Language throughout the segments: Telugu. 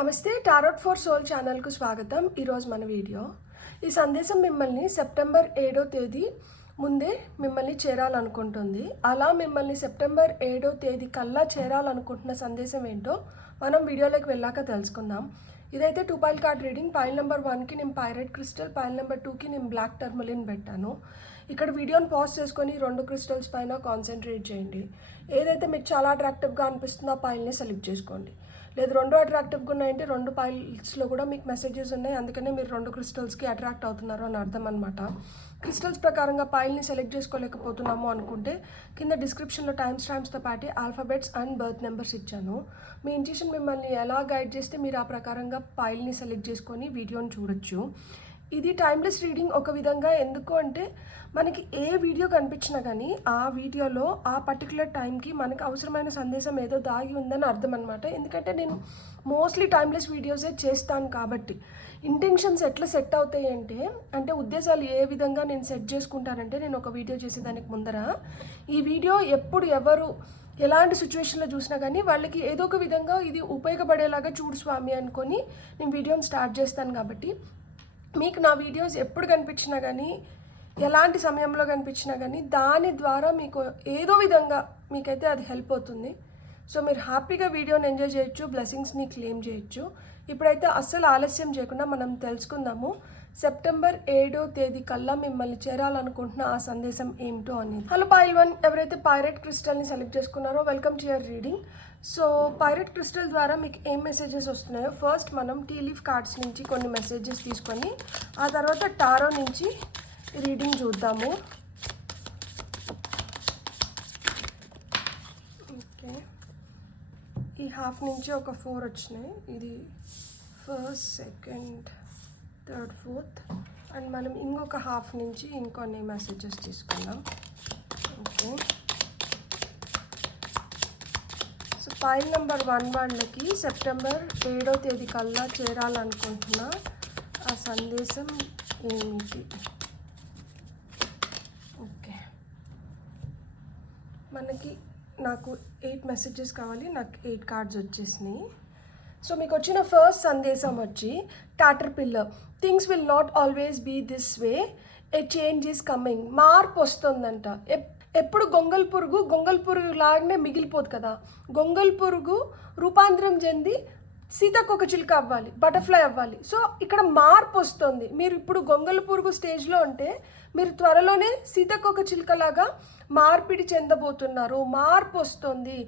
నమస్తే టారోట్ ఫర్ సోల్ ఛానల్కు స్వాగతం. ఈరోజు మన వీడియో ఈ సందేశం మిమ్మల్ని సెప్టెంబర్ 7వ తేదీ ముందే మిమ్మల్ని చేరాలనుకుంటుంది. అలా మిమ్మల్ని సెప్టెంబర్ 7వ తేదీ కల్లా చేరాలనుకుంటున్న సందేశం ఏంటో మనం వీడియోలోకి వెళ్ళాక తెలుసుకుందాం. ఇదైతే 2 pile card reading. Pile number 1కి నేను పైరెట్ క్రిస్టల్, పైల్ నెంబర్ 2కి నేను బ్లాక్ టర్మలిన్ పెట్టాను. ఇక్కడ వీడియోని పాజ్ చేసుకొని 2 క్రిస్టల్స్ పైన కాన్సన్ట్రేట్ చేయండి. ఏదైతే మీకు చాలా అట్రాక్టివ్గా అనిపిస్తుందో ఆ పైల్ని సెలెక్ట్ చేసుకోండి. లేదు 2 అట్రాక్టివ్గా ఉన్నాయంటే 2 పైల్స్లో కూడా మీకు మెసేజెస్ ఉన్నాయి, అందుకనే మీరు 2 క్రిస్టల్స్కి అట్రాక్ట్ అవుతున్నారు అని అర్థం అనమాట. క్రిస్టల్స్ ప్రకారంగా పైల్ని సెలెక్ట్ చేసుకోలేకపోతున్నాము అనుకుంటే కింద డిస్క్రిప్షన్లో టైమ్స్తో పాటు ఆల్ఫాబెట్స్ అండ్ బర్త్ నెంబర్స్ ఇచ్చాను. మీ ఇంట్యూషన్ మిమ్మల్ని ఎలా గైడ్ చేస్తే మీరు ఆ ప్రకారంగా పైల్ని సెలెక్ట్ చేసుకొని వీడియోని చూడొచ్చు. ఇది టైమ్లెస్ రీడింగ్ ఒక విధంగా. ఎందుకు అంటే మనకి ఏ వీడియో కనిపించినా కానీ ఆ వీడియోలో ఆ పర్టికులర్ టైంకి మనకు అవసరమైన సందేశం ఏదో దాగి ఉందని అర్థం అనమాట. ఎందుకంటే నేను మోస్ట్లీ టైమ్లెస్ వీడియోసే చేస్తాను కాబట్టి ఇంటెన్షన్స్ ఎట్లా సెట్ అవుతాయి అంటే ఉద్దేశాలు ఏ విధంగా నేను సెట్ చేసుకుంటానంటే, నేను ఒక వీడియో చేసేదానికి ముందర ఈ వీడియో ఎప్పుడు ఎవరు ఎలాంటి సిచ్యువేషన్లో చూసినా కానీ వాళ్ళకి ఏదో ఒక విధంగా ఇది ఉపయోగపడేలాగా చూడు స్వామి అనుకొని నేను వీడియోని స్టార్ట్ చేస్తాను. కాబట్టి మీకు నా వీడియోస్ ఎప్పుడు కనిపించినా కానీ ఎలాంటి సమయంలో కనిపించినా కానీ దాని ద్వారా మీకు ఏదో విధంగా మీకైతే అది హెల్ప్ అవుతుంది. సో మీరు హ్యాపీగా వీడియోని ఎంజాయ్ చేయొచ్చు, బ్లెస్సింగ్స్ని క్లెయిమ్ చేయొచ్చు. ఇప్పుడైతే అస్సలు ఆలస్యం చేయకుండా మనం తెలుసుకుందాము సెప్టెంబర్ 7వ తేదీ కల్లా మిమ్మల్ని చేరాలనుకుంటున్న ఆ సందేశం ఏమిటో అనేది. హలో పైల్ 1, ఎవరైతే పైరెట్ క్రిస్టల్ని సెలెక్ట్ చేసుకున్నారో welcome to your reading. So parrot crystal ద్వారా మీకు ఏం మెసేజెస్ వస్తున్నాయో ఫస్ట్ మనం టీ లీఫ్ కార్డ్స్ నుంచి కొన్ని మెసేజెస్ తీసుకొని ఆ తర్వాత టారో నుంచి రీడింగ్ చూద్దాము. ఓకే, ఈ హాఫ్ నుంచి ఒక 4 వచ్చినాయి. ఇది first, second, third, fourth. And మనం ఇంకొక హాఫ్ నుంచి ఇంకొన్ని మెసేజెస్ తీసుకుందాం. ఓకే, సో పైల్ నెంబర్ 1 వాళ్ళకి సెప్టెంబర్ 7వ తేదీ కల్లా చేరాలనుకుంటున్న ఆ సందేశం ఏమిటి? ఓకే, నాకు 8 మెసేజెస్ కావాలి. నాకు 8 కార్డ్స్ వచ్చేసినాయి. సో మీకు వచ్చిన ఫస్ట్ సందేశం వచ్చి caterpillar, things will not always be this way, a change is coming. మార్పు వస్తుందంట. ఎప్పుడు గొంగల్ పురుగు లాగానే మిగిలిపోదు కదా. గొంగల్ పురుగు రూపాంతరం చెంది సీతాకోక చిలుక అవ్వాలి, బటర్ఫ్లై అవ్వాలి. సో ఇక్కడ మార్పు వస్తుంది. మీరు ఇప్పుడు గొంగల్ పురుగు స్టేజ్లో ఉంటే మీరు త్వరలోనే సీతాకోక చిలుకలాగా మార్పిడి చెందబోతున్నారు. మార్పు వస్తుంది.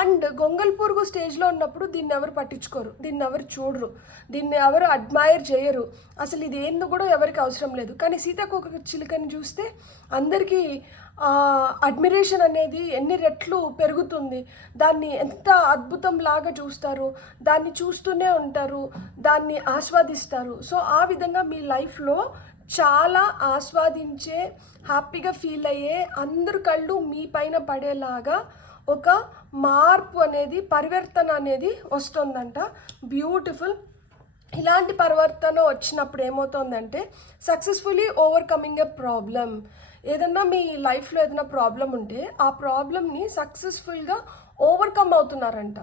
అండ్ గొంగల్ పురుగు స్టేజ్లో ఉన్నప్పుడు దీన్ని ఎవరు పట్టించుకోరు, దీన్ని ఎవరు చూడరు, దీన్ని ఎవరు అడ్మైర్ చేయరు. అసలు ఇది ఏందో కూడా ఎవరికి అవసరం లేదు. కానీ సీతాకోక చిలుకని చూస్తే అందరికీ అడ్మిరేషన్ అనేది ఎన్ని రెట్లు పెరుగుతుంది. దాన్ని ఎంత అద్భుతం లాగా చూస్తారు, దాన్ని చూస్తూనే ఉంటారు, దాన్ని ఆస్వాదిస్తారు. సో ఆ విధంగా మీ లైఫ్లో చాలా ఆస్వాదించే, హ్యాపీగా ఫీల్ అయ్యే, అందరి కళ్ళు మీ పైన పడేలాగా ఒక మార్పు అనేది, పరివర్తన అనేది వస్తుందంట. బ్యూటిఫుల్. ఇలాంటి పరివర్తన వచ్చినప్పుడు ఏమవుతుందంటే సక్సెస్ఫుల్లీ ఓవర్కమింగ్ ఎ ప్రాబ్లం. ఏదన్నా మీ లైఫ్లో ఏదైనా ప్రాబ్లం ఉంటే ఆ ప్రాబ్లమ్ని సక్సెస్ఫుల్గా ఓవర్కమ్ అవుతున్నారంట.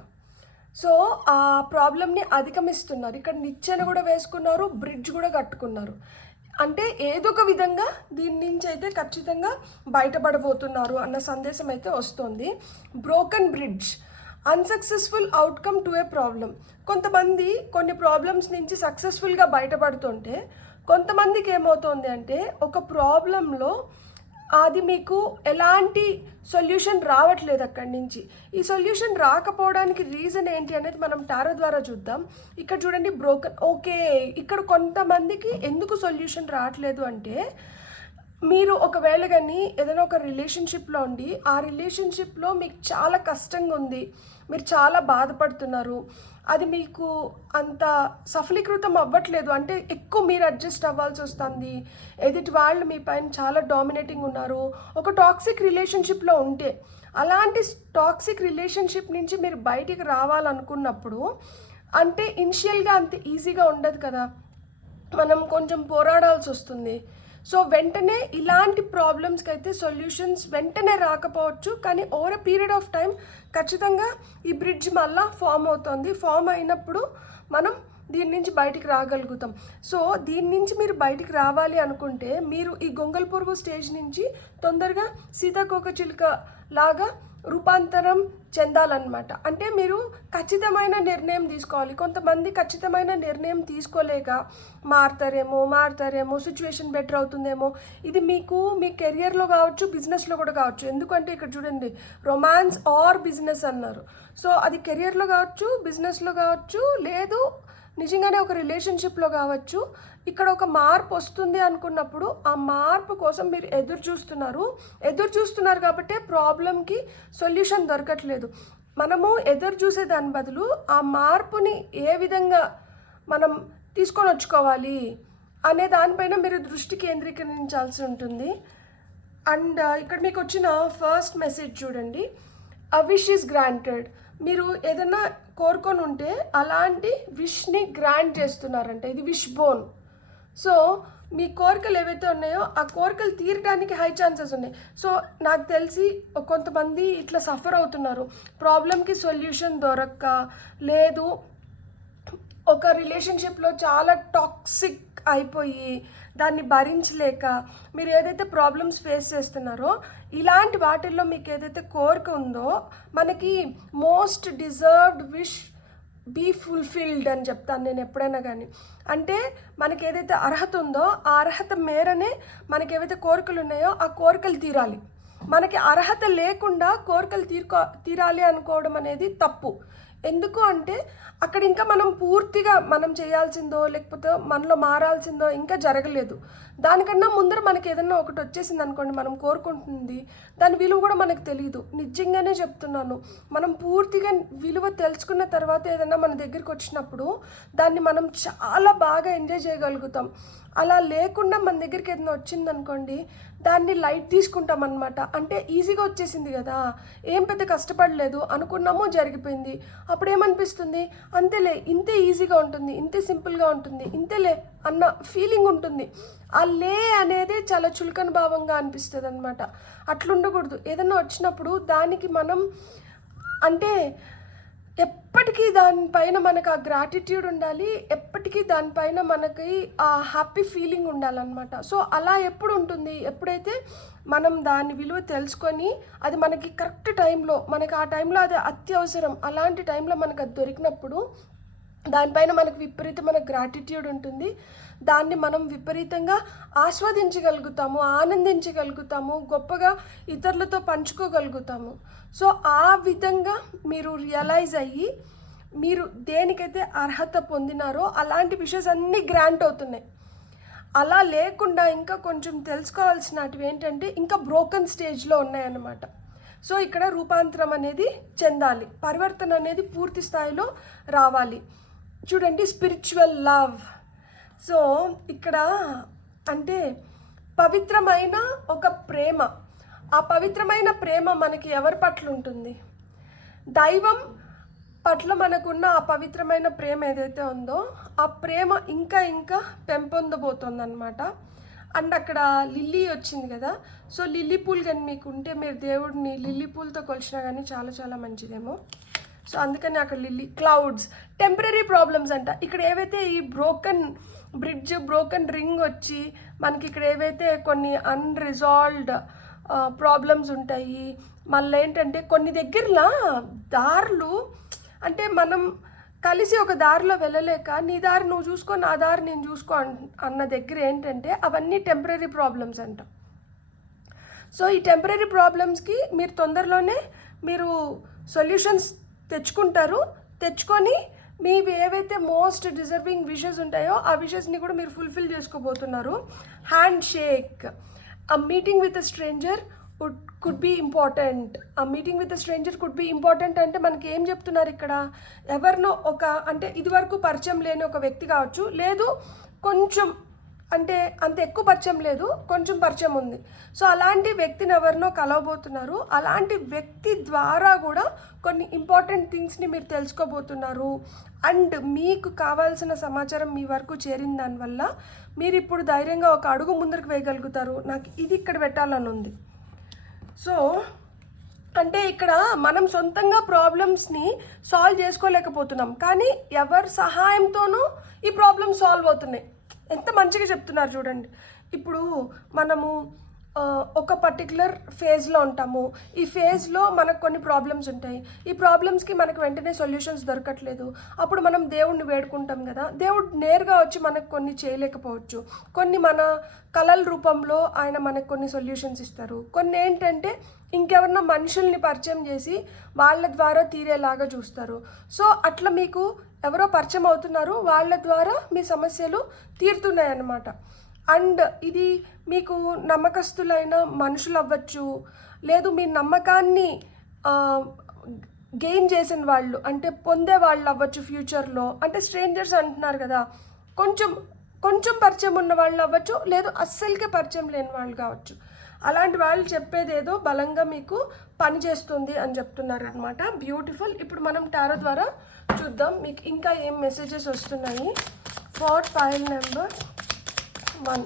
సో ఆ ప్రాబ్లమ్ని అధిగమిస్తున్నారు. ఇక్కడ నిచ్చెన కూడా వేసుకున్నారు, బ్రిడ్జ్ కూడా కట్టుకున్నారు. అంటే ఏదో ఒక విధంగా దీని నుంచి అయితే ఖచ్చితంగా బయటపడబోతున్నారు అన్న సందేశం అయితే వస్తుంది. Broken bridge, unsuccessful outcome to A problem. కొంతమంది కొన్ని ప్రాబ్లమ్స్ నుంచి సక్సెస్ఫుల్గా బయటపడుతుంటే కొంతమందికి ఏమవుతుంది అంటే ఒక ప్రాబ్లంలో అది మీకు ఎలాంటి సొల్యూషన్ రావట్లేదు అక్కడి నుంచి. ఈ సొల్యూషన్ రాకపోవడానికి రీజన్ ఏంటి అనేది మనం టారో ద్వారా చూద్దాం. ఇక్కడ చూడండి బ్రోకన్. ఓకే, ఇక్కడ కొంతమందికి ఎందుకు సొల్యూషన్ రావట్లేదు అంటే మీరు ఒకవేళ కానీ ఏదైనా ఒక రిలేషన్షిప్లో ఉండి ఆ రిలేషన్షిప్లో మీకు చాలా కష్టంగా ఉంది, మీరు చాలా బాధపడుతున్నారు, అది మీకు అంత సఫలీకృతం అవ్వట్లేదు. అంటే ఎక్కువ మీరు అడ్జస్ట్ అవ్వాల్సి వస్తుంది, ఎదుటి వాళ్ళు మీ పైన చాలా డామినేటింగ్ ఉన్నారు. ఒక టాక్సిక్ రిలేషన్షిప్లో ఉంటే అలాంటి టాక్సిక్ రిలేషన్షిప్ నుంచి మీరు బయటికి రావాలనుకున్నప్పుడు అంటే ఇనిషియల్గా అంత ఈజీగా ఉండదు కదా, మనం కొంచెం పోరాడాల్సి వస్తుంది. సో వెంటనే ఇలాంటి ప్రాబ్లమ్స్కి అయితే సొల్యూషన్స్ వెంటనే రాకపోవచ్చు, కానీ over a period of time ఖచ్చితంగా ఈ బ్రిడ్జ్ మళ్ళీ ఫామ్ అవుతుంది. ఫామ్ అయినప్పుడు మనం దీని నుంచి బయటికి రాగలుగుతాం. సో దీని నుంచి మీరు బయటికి రావాలి అనుకుంటే మీరు ఈ గొంగల్ పురుగు స్టేజ్ నుంచి తొందరగా సీతాకోకచిలుక లాగా రూపాంతరం చెందాలన్నమాట. అంటే మీరు ఖచ్చితమైన నిర్ణయం తీసుకోవాలి. కొంతమంది ఖచ్చితమైన నిర్ణయం తీసుకోలేక మారుతారేమో, సిచ్యువేషన్ బెటర్ అవుతుందేమో. ఇది మీకు మీ కెరియర్లో కావచ్చు, బిజినెస్లో కూడా కావచ్చు. ఎందుకంటే ఇక్కడ చూడండి, రొమాన్స్ ఆర్ బిజినెస్ అన్నారు. సో అది కెరియర్లో కావచ్చు, బిజినెస్లో కావచ్చు, లేదు నిజంగానే ఒక రిలేషన్షిప్లో కావచ్చు. ఇక్కడ ఒక మార్పు వస్తుంది అనుకున్నప్పుడు ఆ మార్పు కోసం మీరు ఎదురు చూస్తున్నారు కాబట్టి ప్రాబ్లంకి సొల్యూషన్ దొరకట్లేదు. మనము ఎదురు చూసే దాని బదులు ఆ మార్పుని ఏ విధంగా మనం తీసుకొని వచ్చుకోవాలి అనే దానిపైన మీరు దృష్టి కేంద్రీకరించాల్సి ఉంటుంది. అండ్ ఇక్కడ మీకు వచ్చిన ఫస్ట్ మెసేజ్ చూడండి, అ విష్ ఈజ్ గ్రాంటెడ్. మీరు ఏదైనా కోరుకొని ఉంటే అలాంటి విష్ని గ్రాంట్ చేస్తున్నారంటే ఇది విష్ బోన్. సో మీ కోరికలు ఏవైతే ఉన్నాయో ఆ కోరికలు తీరడానికి హై ఛాన్సెస్ ఉన్నాయి. సో నాకు తెలిసి కొంతమంది ఇట్లా సఫర్ అవుతున్నారు, ప్రాబ్లంకి సొల్యూషన్ దొరక్క, లేదు ఒక రిలేషన్షిప్లో చాలా టాక్సిక్ అయిపోయి దాన్ని భరించలేక మీరు ఏదైతే ప్రాబ్లమ్స్ ఫేస్ చేస్తున్నారో ఇలాంటి వాటిల్లో మీకు ఏదైతే కోరిక ఉందో, మనకి most deserved wish be fulfilled అని చెప్తాను నేను ఎప్పుడైనా కానీ. అంటే మనకి ఏదైతే అర్హత ఉందో ఆ అర్హత మేరనే మనకి ఏవైతే కోరికలు ఉన్నాయో ఆ కోరికలు తీరాలి. మనకి అర్హత లేకుండా కోరికలు తీరాలి అనుకోవడం అనేది తప్పు. ఎందుకు అంటే అక్కడ ఇంకా మనం పూర్తిగా మనం చేయాల్సిందో లేకపోతే మనలో మారాల్సిందో ఇంకా జరగలేదు. దానికన్నా ముందర మనకి ఏదన్నా ఒకటి వచ్చేసింది అనుకోండి, మనం కోరుకుంటుంది దాని విలువ కూడా మనకు తెలియదు. నిజంగానే చెప్తున్నాను, మనం పూర్తిగా విలువ తెలుసుకున్న తర్వాత ఏదన్నా మన దగ్గరికి వచ్చినప్పుడు దాన్ని మనం చాలా బాగా ఎంజాయ్ చేయగలుగుతాం. అలా లేకుండా మన దగ్గరికి ఏదైనా వచ్చిందనుకోండి దాన్ని లైట్ తీసుకుంటాం అనమాట. అంటే ఈజీగా వచ్చేసింది కదా, ఏం పెద్ద కష్టపడలేదు అనుకున్నామో జరిగిపోయింది. అప్పుడు ఏమనిపిస్తుంది, అంతేలే ఇంతే ఈజీగా ఉంటుంది, ఇంతే సింపుల్గా ఉంటుంది, ఇంతేలే అన్న ఫీలింగ్ ఉంటుంది. ఆ లే అనేది చాలా చులకన భావంగా అనిపిస్తుంది అనమాట. అట్లుండకూడదు. ఏదన్నా వచ్చినప్పుడు దానికి మనం అంటే ఎప్పటికీ దానిపైన మనకు ఆ గ్రాటిట్యూడ్ ఉండాలి, ఎప్పటికీ దానిపైన మనకి ఆ హ్యాపీ ఫీలింగ్ ఉండాలన్నమాట. సో అలా ఎప్పుడు ఉంటుంది, ఎప్పుడైతే మనం దాని విలువ తెలుసుకొని అది మనకి కరెక్ట్ టైంలో, మనకి ఆ టైంలో అది అత్యవసరం, అలాంటి టైంలో మనకు అది దొరికినప్పుడు దానిపైన మనకు విపరీతమైన గ్రాటిట్యూడ్ ఉంటుంది. దాన్ని మనం విపరీతంగా ఆస్వాదించగలుగుతాము, ఆనందించగలుగుతాము, గొప్పగా ఇతరులతో పంచుకోగలుగుతాము. సో ఆ విధంగా మీరు రియలైజ్ అయ్యి మీరు దేనికైతే అర్హత పొందినారో అలాంటి విషయస్ అన్నీ గ్రాంట్ అవుతున్నాయి. అలా లేకుండా ఇంకా కొంచెం తెలుసుకోవాల్సినవి ఏంటంటే ఇంకా బ్రోకన్ స్టేజ్లో ఉన్నాయన్నమాట. సో ఇక్కడ రూపాంతరం అనేది చెందాలి, పరివర్తన అనేది పూర్తి స్థాయిలో రావాలి. చూడండి, స్పిరిచువల్ లవ్. సో ఇక్కడ అంటే పవిత్రమైన ఒక ప్రేమ, ఆ పవిత్రమైన ప్రేమ మనకి ఎవరి పట్ల ఉంటుంది, దైవం పట్ల మనకున్న ఆ పవిత్రమైన ప్రేమ ఏదైతే ఉందో ఆ ప్రేమ ఇంకా ఇంకా పెంపొందబోతుంది అనమాట. అండ్ అక్కడ లిల్లీ వచ్చింది కదా, సో లిల్లీ పూలు కానీ మీకు ఉంటే మీరు దేవుడిని లిల్లీ పూలతో కొలిచినా కానీ చాలా చాలా మంచిదేమో. సో అందుకని అక్కడ లిల్లీ. క్లౌడ్స్, టెంపరీ ప్రాబ్లమ్స్ అంట. ఇక్కడ ఏవైతే ఈ బ్రోకన్ బ్రిడ్జ్, బ్రోకన్ రింగ్ వచ్చి మనకి ఇక్కడ ఏవైతే కొన్ని అన్రిజాల్వ్డ్ ప్రాబ్లమ్స్ ఉంటాయి. మళ్ళీ ఏంటంటే కొన్ని దగ్గరలో దారులు అంటే మనం కలిసి ఒక దారిలో వెళ్ళలేక నీ దారి నువ్వు చూసుకో, నా దారి నేను చూసుకో అన్న దగ్గర ఏంటంటే అవన్నీ టెంపరీ ప్రాబ్లమ్స్ అంట. సో ఈ టెంపరీ ప్రాబ్లమ్స్కి మీరు తొందరలోనే మీరు సొల్యూషన్స్ తెచ్చుకొని మీవి ఏవైతే మోస్ట్ డిజర్వింగ్ విషెస్ ఉంటాయో ఆ విషెస్ని కూడా మీరు ఫుల్ఫిల్ చేసుకోబోతున్నారు. Hand shake, a meeting with a stranger could be important. ఆ meeting with a stranger could be important అంటే మనకి ఏం చెప్తున్నారు ఇక్కడ, ఎవరినో ఒక అంటే ఇదివరకు పరిచయం లేని ఒక వ్యక్తి కావచ్చు, లేదు కొంచెం అంటే అంత ఎక్కువ పరిచయం లేదు, కొంచెం పరిచయం ఉంది. సో అలాంటి వ్యక్తిని ఎవరినో కలవబోతున్నారు. అలాంటి వ్యక్తి ద్వారా కూడా కొన్ని ఇంపార్టెంట్ థింగ్స్ని మీరు తెలుసుకోబోతున్నారు. అండ్ మీకు కావాల్సిన సమాచారం మీ వరకు చేరిన దానివల్ల మీరు ఇప్పుడు ధైర్యంగా ఒక అడుగు ముందరకు వేయగలుగుతారు. నాకు ఇది ఇక్కడ పెట్టాలని ఉంది. సో అంటే ఇక్కడ మనం సొంతంగా ప్రాబ్లమ్స్ని సాల్వ్ చేసుకోలేకపోతున్నాం, కానీ ఎవరి సహాయంతోనూ ఈ ప్రాబ్లమ్స్ సాల్వ్ అవుతున్నాయి. ఎంత మంచిగా చెప్తున్నారు చూడండి. ఇప్పుడు మనము ఒక పర్టికులర్ ఫేజ్లో ఉంటాము. ఈ ఫేజ్లో మనకు కొన్ని ప్రాబ్లమ్స్ ఉంటాయి. ఈ ప్రాబ్లమ్స్కి మనకు వెంటనే సొల్యూషన్స్ దొరకట్లేదు. అప్పుడు మనం దేవుడిని వేడుకుంటాం కదా. దేవుడు నేరుగా వచ్చి మనకు కొన్ని చేయలేకపోవచ్చు. కొన్ని మన కళల రూపంలో ఆయన మనకు కొన్ని సొల్యూషన్స్ ఇస్తారు. కొన్ని ఏంటంటే ఇంకెవరన్నా మనుషుల్ని పరిచయం చేసి వాళ్ళ ద్వారా తీరేలాగా చూస్తారు. సో అట్లా మీకు ఎవరో పరిచయం అవుతున్నారు, వాళ్ళ ద్వారా మీ సమస్యలు తీరుతున్నాయి అన్నమాట. అండ్ ఇది మీకు నమ్మకస్తులైన మనుషులు అవ్వచ్చు, లేదు మీ నమ్మకాన్ని గెయిన్ చేసిన వాళ్ళు అంటే పొందే వాళ్ళు అవ్వచ్చు ఫ్యూచర్లో. అంటే స్ట్రేంజర్స్ అంటున్నారు కదా, కొంచెం కొంచెం పరిచయం ఉన్న వాళ్ళు అవ్వచ్చు, లేదు అస్సలకే పరిచయం లేని వాళ్ళు కావచ్చు. అలాంటి వాళ్ళు చెప్పేది ఏదో బలంగా మీకు పని చేస్తుంది అని చెప్తున్నారు అనమాట. బ్యూటిఫుల్. ఇప్పుడు మనం టారో ద్వారా చూద్దాం మీకు ఇంకా ఏం మెసేజెస్ వస్తున్నాయి. For pile number 1,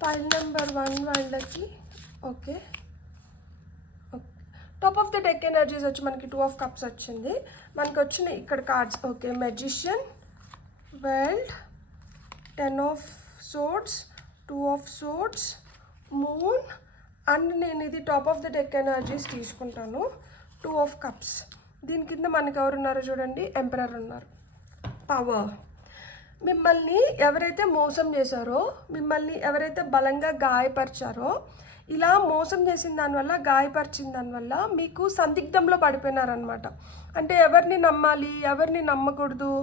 pile number 1 వాళ్ళకి okay. Top of the deck energies వచ్చి మనకి 2 ఆఫ్ కప్స్ వచ్చింది. మనకి వచ్చిన ఇక్కడ cards okay, magician, world, 10 of swords, 2 of swords, moon. And నేను ఇది top of the deck energies తీసుకుంటాను. 2 ఆఫ్ కప్స్. దీని కింద మనకి ఎవరు ఉన్నారో చూడండి, ఎంపరర్ ఉన్నారు. పవర్. మిమ్మల్ని ఎవరైతే మోసం చేశారో, మిమ్మల్ని ఎవరైతే బలంగా గాయపరిచారో, ఇలా మోసం చేసిన దానివల్ల, గాయపరిచిన దానివల్ల మీకు సందిగ్ధంలో పడిపోయినారనమాట. అంటే ఎవరిని నమ్మాలి, ఎవరిని నమ్మకూడదు,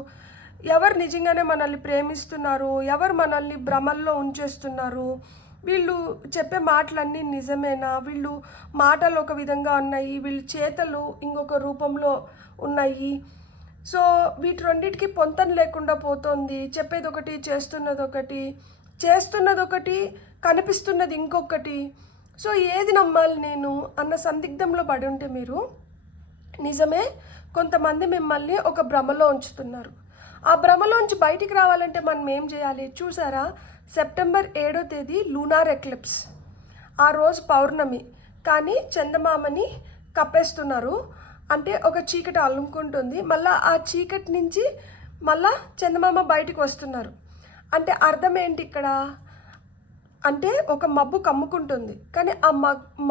ఎవరు నిజంగానే మనల్ని ప్రేమిస్తున్నారు, ఎవరు మనల్ని భ్రమల్లో ఉంచేస్తున్నారు, వీళ్ళు చెప్పే మాటలన్నీ నిజమేనా, వీళ్ళు మాటలు ఒక విధంగా ఉన్నాయి, వీళ్ళు చేతలు ఇంకొక రూపంలో ఉన్నాయి. సో వీటి రెండింటికి పొంతన లేకుండా పోతుంది. చెప్పేది ఒకటి, చేస్తున్నది ఒకటి, కనిపిస్తున్నది ఇంకొకటి. సో ఏది నమ్మాలి నేను అన్న సందిగ్ధంలో పడి ఉంటే మీరు, నిజమే కొంతమంది మిమ్మల్ని ఒక భ్రమలో ఉంచుతున్నారు. ఆ భ్రమలోంచి బయటికి రావాలంటే మనం ఏం చేయాలి చూసారా? సెప్టెంబర్ 7వ తేదీ లూనార్ ఎక్లిప్స్. ఆ రోజు పౌర్ణమి, కానీ చందమామని కప్పేస్తున్నారు. అంటే ఒక చీకటి అలుముకుంటుంది, మళ్ళీ ఆ చీకటి నుంచి మళ్ళా చందమామ బయటికి వస్తున్నారు. అంటే అర్థం ఏంటి ఇక్కడ అంటే ఒక మబ్బు కమ్ముకుంటుంది, కానీ ఆ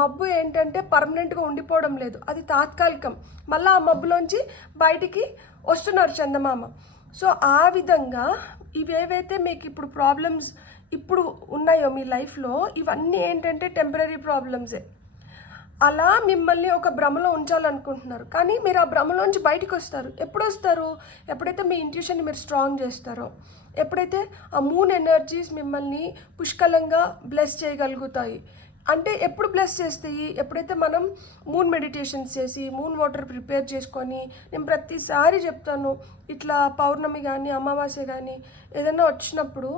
మబ్బు ఏంటంటే పర్మనెంట్గా ఉండిపోవడం లేదు, అది తాత్కాలికం. మళ్ళీ ఆ మబ్బులోంచి బయటికి వస్తున్నారు చందమామ. సో ఆ విధంగా ఇవేవైతే మీకు ఇప్పుడు ప్రాబ్లమ్స్ ఇప్పుడు ఉన్నాయో మీ లైఫ్లో, ఇవన్నీ ఏంటంటే టెంపరీ ప్రాబ్లమ్సే. అలా మిమ్మల్ని ఒక భ్రమలో ఉంచాలనుకుంటున్నారు, కానీ మీరు ఆ భ్రమలోంచి బయటకు వస్తారు. ఎప్పుడు వస్తారు? ఎప్పుడైతే మీ ఇంట్యూషన్ని మీరు స్ట్రాంగ్ చేస్తారో, ఎప్పుడైతే ఆ మూన్ ఎనర్జీస్ మిమ్మల్ని పుష్కలంగా బ్లెస్ చేయగలుగుతాయి. అంటే ఎప్పుడు బ్లెస్ చేస్తాయి? ఎప్పుడైతే మనం మూన్ మెడిటేషన్స్ చేసి, మూన్ వాటర్ ప్రిపేర్ చేసుకొని, నేను ప్రతిసారి చెప్తాను, ఇట్లా పౌర్ణమి కానీ అమావాస్య కానీ ఏదైనా వచ్చినప్పుడు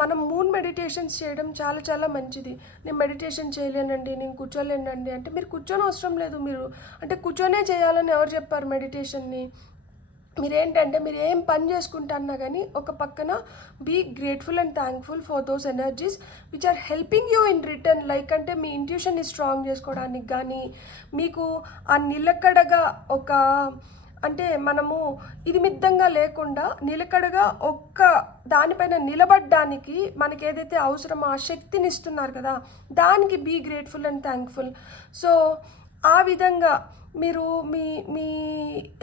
మనం మూన్ మెడిటేషన్స్ చేయడం చాలా చాలా మంచిది. నేను మెడిటేషన్ చేయలేనండి, నేను కూర్చోలేనండి అంటే మీరు కూర్చొని అవసరం లేదు. మీరు అంటే కూర్చొనే చేయాలని ఎవరు చెప్పారు మెడిటేషన్ని? మీరేంటంటే మీరు ఏం పని చేసుకుంటున్నా కానీ ఒక పక్కన be grateful and thankful for those energies which are helping you in return. Like అంటే మీ ఇంట్యూషన్ని స్ట్రాంగ్ చేసుకోవడానికి కానీ, మీకు ఆ నిలకడగా ఒక అంటే మనము ఇది మిద్దంగా లేకుండా నిలకడగా ఒక్క దానిపైన నిలబడ్డానికి మనకి ఏదైతే అవసరమో ఆ శక్తిని ఇస్తున్నారు కదా, దానికి be grateful and thankful. So ఆ విధంగా మీరు మీ మీ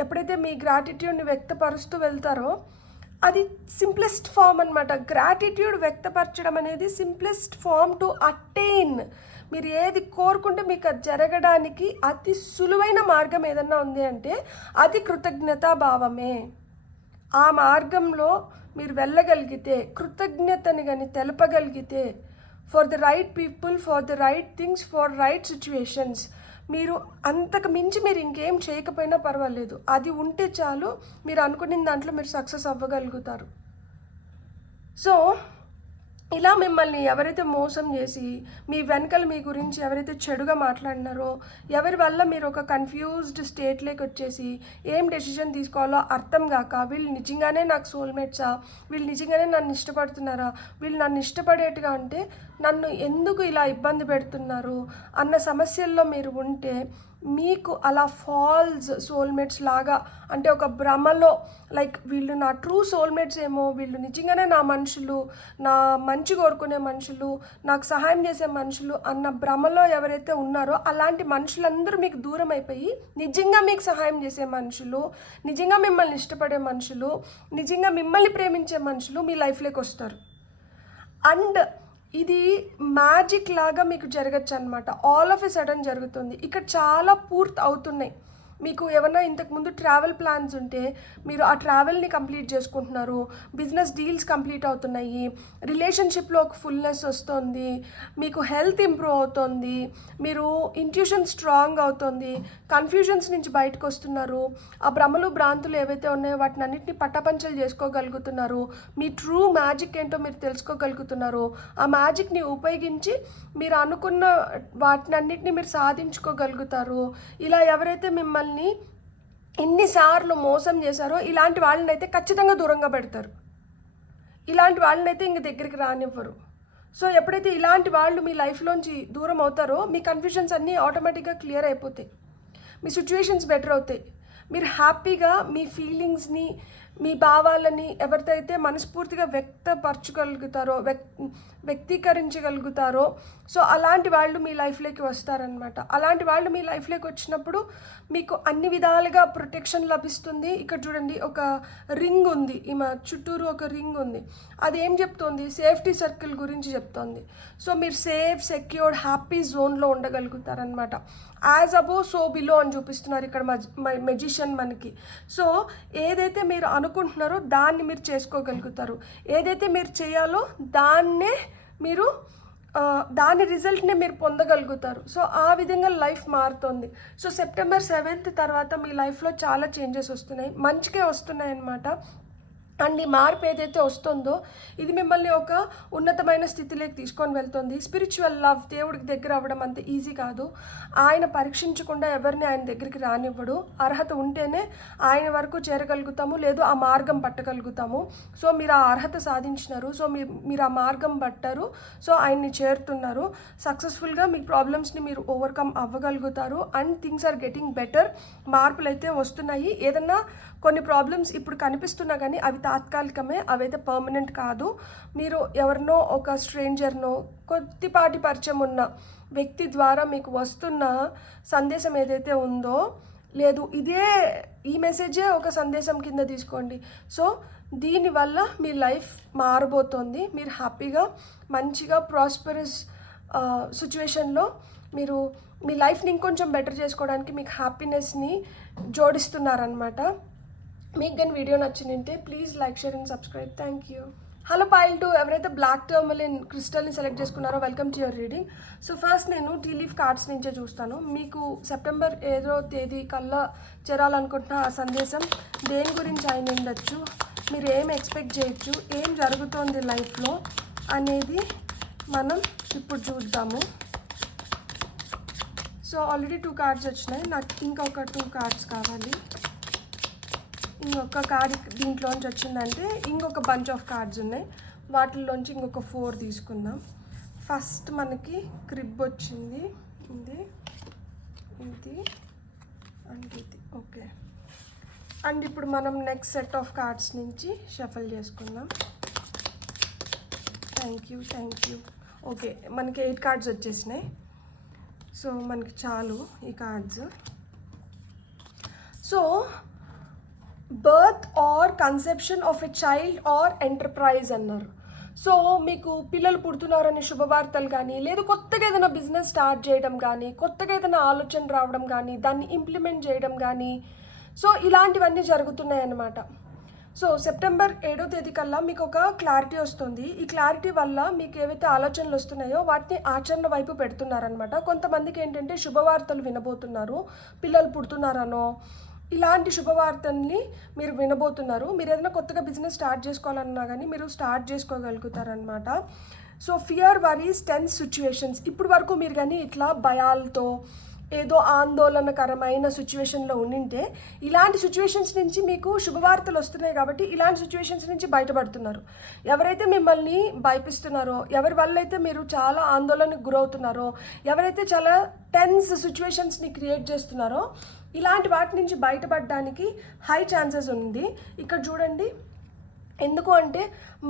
ఎప్పుడైతే మీ గ్రాటిట్యూడ్ని వ్యక్తపరుస్తూ వెళ్తారో, అది సింప్లెస్ట్ ఫామ్ అనమాట. గ్రాటిట్యూడ్ వ్యక్తపరచడం అనేది సింప్లెస్ట్ ఫామ్ టు అటైన్. మీరు ఏది కోరుకుంటే మీకు అది జరగడానికి అతి సులువైన మార్గం ఏదన్నా ఉంది అంటే అది కృతజ్ఞతాభావమే. ఆ మార్గంలో మీరు వెళ్ళగలిగితే, కృతజ్ఞతని కానీ తెలపగలిగితే, for the right people, for the right things, for right situations, మీరు అంతకు మించి మీరు ఇంకేం చేయకపోయినా పర్వాలేదు, అది ఉంటే చాలు, మీరు అనుకున్న దాంట్లో మీరు సక్సెస్ అవ్వగలుగుతారు. సో ఇలా మిమ్మల్ని ఎవరైతే మోసం చేసి మీ వెనకలు మీ గురించి ఎవరైతే చెడుగా మాట్లాడినారో, ఎవరి వల్ల మీరు ఒక కన్ఫ్యూజ్డ్ స్టేట్లోకి వచ్చేసి ఏం డెసిషన్ తీసుకోవాలో అర్థం కాక, వీళ్ళు నిజంగానే నాకు సోల్మేట్సా, వీళ్ళు నిజంగానే నన్ను ఇష్టపడుతున్నారా, వీళ్ళు నన్ను ఇష్టపడేట్టుగా అంటే నన్ను ఎందుకు ఇలా ఇబ్బంది పెడుతున్నారు అన్న సమస్యల్లో మీరు ఉంటే, మీకు అలా ఫాల్స్ సోల్మేట్స్ లాగా, అంటే ఒక భ్రమలో లైక్ వీళ్ళు నా ట్రూ సోల్మేట్స్ ఏమో, వీళ్ళు నిజంగానే నా మనుషులు, నా మంచి కోరుకునే మనుషులు, నాకు సహాయం చేసే మనుషులు అన్న భ్రమలో ఎవరైతే ఉన్నారో అలాంటి మనుషులందరూ మీకు దూరం అయిపోయి నిజంగా మీకు సహాయం చేసే మనుషులు, నిజంగా మిమ్మల్ని ఇష్టపడే మనుషులు, నిజంగా మిమ్మల్ని ప్రేమించే మనుషులు మీ లైఫ్లోకి వస్తారు. అండ్ ఇది మ్యాజిక్ లాగా మీకు జరగచ్చు అనమాట. ఆల్ ఆఫ్ ఎ సడన్ జరుగుతుంది. ఇక్కడ చాలా పూర్తి అవుతున్నాయి. మీకు ఏమన్నా ఇంతకుముందు ట్రావెల్ ప్లాన్స్ ఉంటే మీరు ఆ ట్రావెల్ని కంప్లీట్ చేసుకుంటున్నారు, బిజినెస్ డీల్స్ కంప్లీట్ అవుతున్నాయి, రిలేషన్షిప్లో ఒక ఫుల్నెస్ వస్తుంది, మీకు హెల్త్ ఇంప్రూవ్ అవుతుంది, మీరు ఇంట్యూషన్ స్ట్రాంగ్ అవుతుంది, కన్ఫ్యూజన్స్ నుంచి బయటకు వస్తున్నారు, ఆ భ్రమలు భ్రాంతులు ఏవైతే ఉన్నాయో వాటిని అన్నింటినీ పట్టపంచలు చేసుకోగలుగుతున్నారు, మీ ట్రూ మ్యాజిక్ ఏంటో మీరు తెలుసుకోగలుగుతున్నారు, ఆ మ్యాజిక్ని ఉపయోగించి మీరు అనుకున్న వాటినన్నిటిని మీరు సాధించుకోగలుగుతారు. ఇలా ఎవరైతే మిమ్మల్ని ఎన్నిసార్లు మోసం చేశారో ఇలాంటి వాళ్ళని అయితే ఖచ్చితంగా దూరంగా పెడతారు. ఇలాంటి వాళ్ళని అయితే ఇంక దగ్గరికి రానివ్వరు. సో ఎప్పుడైతే ఇలాంటి వాళ్ళు మీ లైఫ్లోంచి దూరం అవుతారో మీ కన్ఫ్యూజన్స్ అన్నీ ఆటోమేటిక్గా క్లియర్ అయిపోతాయి, మీ సిచ్యువేషన్స్ బెటర్ అవుతాయి, మీరు హ్యాపీగా మీ ఫీలింగ్స్ని, మీ భావాలని ఎవరితో అయితే మనస్ఫూర్తిగా వ్యక్తపరచగలుగుతారో, వ్యక్తీకరించగలుగుతారో, సో అలాంటి వాళ్ళు మీ లైఫ్లోకి వస్తారనమాట. అలాంటి వాళ్ళు మీ లైఫ్లోకి వచ్చినప్పుడు మీకు అన్ని విధాలుగా ప్రొటెక్షన్ లభిస్తుంది. ఇక్కడ చూడండి, ఒక రింగ్ ఉంది, ఈమె చుట్టూరు ఒక రింగ్ ఉంది. అది ఏం చెప్తోంది? సేఫ్టీ సర్కిల్ గురించి చెప్తోంది. సో మీరు సేఫ్, సెక్యూర్డ్, హ్యాపీ జోన్లో ఉండగలుగుతారనమాట. యాజ్ అబో సో బిలో అని చూపిస్తున్నారు ఇక్కడ మెజిషియన్ మనకి. సో ఏదైతే మీరు అనుకుంటున్నారో దాన్ని మీరు చేసుకోగలుగుతారు, ఏదైతే మీరు చేయాలో దాని రిజల్ట్ని మీరు పొందగలుగుతారు. సో ఆ విధంగా లైఫ్ మారుతుంది. సో సెప్టెంబర్ 7th తర్వాత మీ లైఫ్లో చాలా చేంజెస్ వస్తున్నాయి, మంచిగా వస్తున్నాయి అన్నమాట. అండ్ ఈ మార్పు ఏదైతే వస్తుందో ఇది మిమ్మల్ని ఒక ఉన్నతమైన స్థితిలోకి తీసుకొని వెళ్తుంది. స్పిరిచువల్ లవ్, దేవుడికి దగ్గర అవ్వడం అంత ఈజీ కాదు. ఆయన పరీక్షించకుండా ఎవరిని ఆయన దగ్గరికి రానివ్వడు. అర్హత ఉంటేనే ఆయన వరకు చేరగలుగుతాము, లేదు ఆ మార్గం పట్టగలుగుతాము. సో మీరు ఆ అర్హత సాధించినారు, సో మీరు ఆ మార్గం పట్టారు, సో ఆయన్ని చేరుతున్నారు. సక్సెస్ఫుల్గా మీ ప్రాబ్లమ్స్ని మీరు ఓవర్కమ్ అవ్వగలుగుతారు. And things are getting better. మార్పులు అయితే వస్తున్నాయి. ఏదన్నా కొన్ని ప్రాబ్లమ్స్ ఇప్పుడు కనిపిస్తున్నా కానీ అవి తాత్కాలికమే, అవైతే పర్మనెంట్ కాదు. మీరు ఎవరినో ఒక స్ట్రేంజర్నో, కొద్దిపాటి పరిచయం ఉన్న వ్యక్తి ద్వారా మీకు వస్తున్న సందేశం ఏదైతే ఉందో, లేదు ఈ మెసేజే ఒక సందేశం కింద తీసుకోండి. సో దీనివల్ల మీ లైఫ్ మారబోతోంది. మీరు హ్యాపీగా, మంచిగా, ప్రాస్పరస్ సిచ్యువేషన్లో మీరు మీ లైఫ్ని ఇంకొంచెం బెటర్ చేసుకోవడానికి మీకు హ్యాపీనెస్ని జోడిస్తున్నారనమాట. మీకు కానీ వీడియో నచ్చినంటే please like, share and subscribe. Thank you. Hello pile 2, ఎవరైతే బ్లాక్ టర్మలిన్ క్రిస్టల్ని సెలెక్ట్ చేసుకున్నారో welcome to your reading. So first నేను టీ లీఫ్ కార్డ్స్ నుంచే చూస్తాను. మీకు సెప్టెంబర్ 7వ తేదీ కల్లా చేరాలనుకుంటున్న ఆ సందేశం దేని గురించి ఆయన ఉండొచ్చు, మీరు ఏం ఎక్స్పెక్ట్ చేయొచ్చు, ఏం జరుగుతోంది లైఫ్లో అనేది మనం ఇప్పుడు చూద్దాము. సో ఆల్రెడీ 2 కార్డ్స్ వచ్చినాయి, నాకు ఇంకొక 2 కార్డ్స్ కావాలి. ఇంకొక కార్డ్ దీంట్లోంచి వచ్చిందంటే ఇంకొక బంచ్ ఆఫ్ కార్డ్స్ ఉన్నాయి, వాటిల్లోంచి ఇంకొక 4 తీసుకుందాం. ఫస్ట్ మనకి క్రిబ్ వచ్చింది, ఇది అండ్ ఇది. ఓకే, అండ్ ఇప్పుడు మనం నెక్స్ట్ సెట్ ఆఫ్ కార్డ్స్ నుంచి షఫల్ చేసుకుందాం. Thank you. ఓకే, మనకి 8 కార్డ్స్ వచ్చేసినాయి. సో మనకి చాలు ఈ cards. So birth or conception of a child or enterprise అన్నారు. సో మీకు పిల్లలు పుడుతున్నారని శుభవార్తలు కానీ, లేదు కొత్తగా ఏదైనా బిజినెస్ స్టార్ట్ చేయడం కానీ, కొత్తగా ఏదైనా ఆలోచన రావడం కానీ, దాన్ని ఇంప్లిమెంట్ చేయడం కానీ, సో ఇలాంటివన్నీ జరుగుతున్నాయి అన్నమాట. సో సెప్టెంబర్ 7వ తేదీ కల్లా మీకు ఒక క్లారిటీ వస్తుంది. ఈ క్లారిటీ వల్ల మీకు ఏవైతే ఆలోచనలు వస్తున్నాయో వాటిని ఆచరణ వైపు పెడుతున్నారనమాట. కొంతమందికి ఏంటంటే శుభవార్తలు వినబోతున్నారు, పిల్లలు పుడుతున్నారనో ఇలాంటి శుభవార్తల్ని మీరు వినబోతున్నారు. మీరు ఏదైనా కొత్తగా బిజినెస్ స్టార్ట్ చేసుకోవాలన్నా కానీ మీరు స్టార్ట్ చేసుకోగలుగుతారనమాట. So fear, worries, tense situations, ఇప్పుడు వరకు మీరు కానీ ఇట్లా భయాలతో ఏదో ఆందోళనకరమైన సిచ్యువేషన్లో ఉండింటే ఇలాంటి సిచ్యువేషన్స్ నుంచి మీకు శుభవార్తలు వస్తున్నాయి కాబట్టి ఇలాంటి సిచ్యువేషన్స్ నుంచి బయటపడుతున్నారు. ఎవరైతే మిమ్మల్ని భయపిస్తున్నారో, ఎవరి వల్ల అయితే మీరు చాలా ఆందోళనకు గురవుతున్నారో, ఎవరైతే చాలా టెన్స్ సిచ్యువేషన్స్ని క్రియేట్ చేస్తున్నారో ఇలాంటి వాటి నుంచి బయటపడడానికి హై ఛాన్సెస్ ఉంది. ఇక్కడ చూడండి, ఎందుకు అంటే